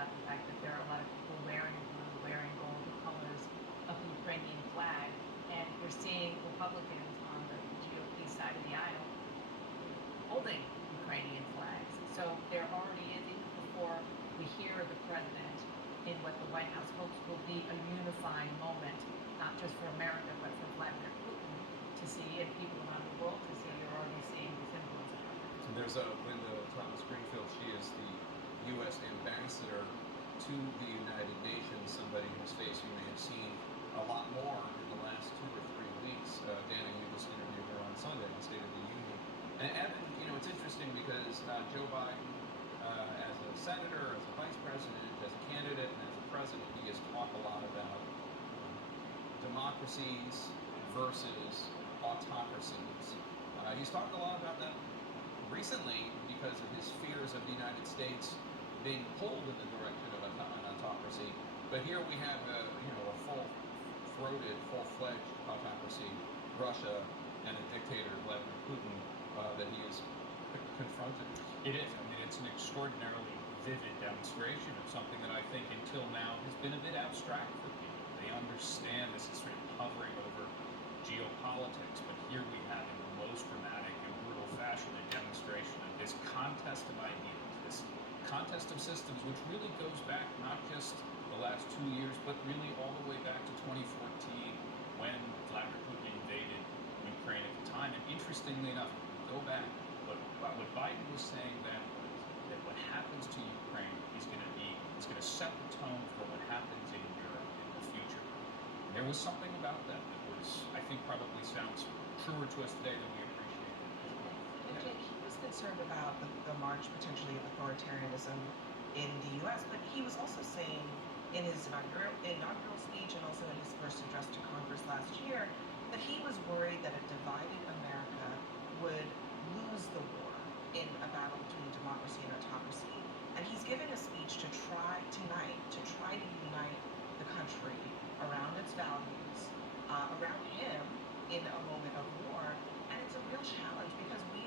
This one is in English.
about the fact that there are a lot of people wearing blue, wearing gold, the colors of the Ukrainian flag, and you're seeing Republicans on the GOP side of the aisle holding Ukrainian flags. So there already is, even before we hear the president in what the White House hopes will be a unifying moment, not just for America, but for Vladimir Putin to see, and people around the world to see. You're already seeing this influence of it. So there's Linda Thomas Greenfield. She is the U.S. ambassador to the United Nations, somebody whose face you may have seen a lot more in the last 2 or 3 weeks. Dana, you just interviewed her on Sunday on State of the Union. And Evan, it's interesting because Joe Biden, as a senator, as a vice president, as a candidate, and as a president, he has talked a lot about democracies versus autocracies. He's talked a lot about that recently because of his fears of the United States being pulled in the direction of an autocracy. But here we have a full-throated, full-fledged autocracy, Russia, and a dictator, Vladimir Putin, that he is confronted. It is. I mean, it's an extraordinarily vivid demonstration of something that I think until now has been a bit abstract for people. They understand this is sort of hovering over geopolitics, but here we have in the most dramatic and brutal fashion a demonstration of this contest of ideas, this contest of systems, which really goes back not just the last 2 years, but really all the way back to 2014 when Vladimir Putin invaded Ukraine at the time. And interestingly enough, if we go back, what Biden was saying then was that what happens to Ukraine is going to set the tone for what happens in Europe in the future. And there was something about that was, I think, probably sounds truer to us today than we appreciate it. Jake, he was concerned about the march potentially of authoritarianism in the U.S., but he was also saying in his inaugural speech and also in his first address to Congress last year that he was worried that a divided America would lose the war in a battle between democracy and autocracy. And he's giving a speech to try to unite the country around its values, around him in a moment of war. And it's a real challenge because we